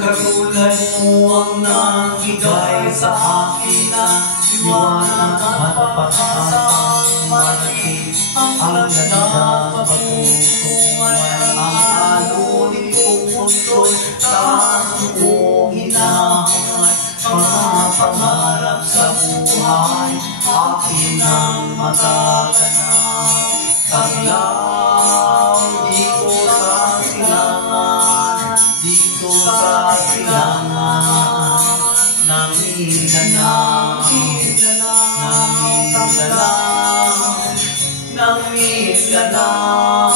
katulad mo ang nagbigay sa akin ng liwanag at pag-asang malaki. Ang ganda pagtutungan ang alunin kong mundo'y taas kong hinahangad. Mga pangarap sa buhay akin ang matatanang. Taglaw dito sa silangan, dito sa silangan ng Mindanao, ng Mindanao.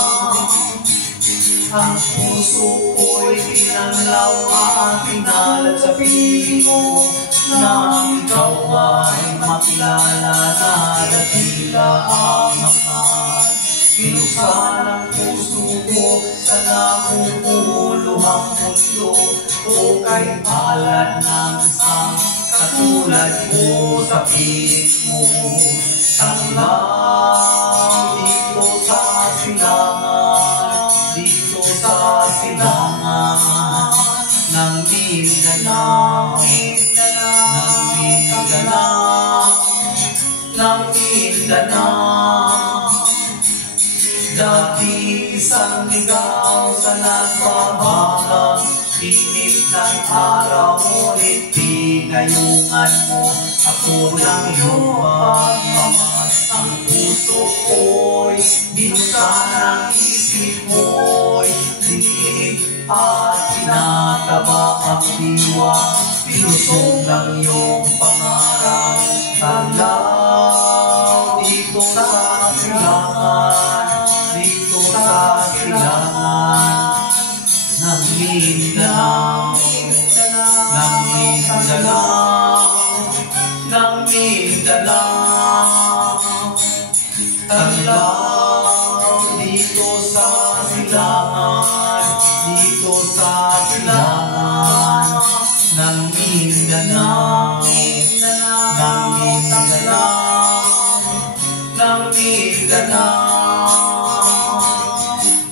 Ang puso ko'y pinanlaw at pinalat sa piling mo, nang ikaw ay makilala na dakila ang hangat. Pinuksan ang puso ko sa namumuluhang mundo, o kay alad ng isang katulad mo sa piling mo. Taglaw dito sa silangan, dito sa silangan ng Mindanao, ng Mindanao, ng Mindanao. Dati isang ligaw sa nagbabagang init ng araw, ngunit pinayungan mo ako ng iyong pagmamahal. Ang puso ko'y binusan, ang isip mo'y dinig at pinataba ang diwa, pinusog ng iyong pangarap. Taglaw dito sa silangan, dito sa silangan ng Mindanao, ng Mindanao, ng Mindanao. Taglaw dito sa silangan, dito sa silangan ng Mindanao, ng Mindanao, ng Mindanao.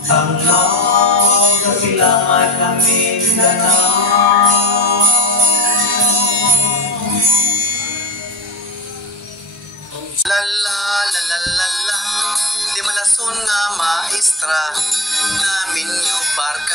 Taglaw sa silangan ng Mindanao. La la la la la la, di malason nga maestra namin yung parte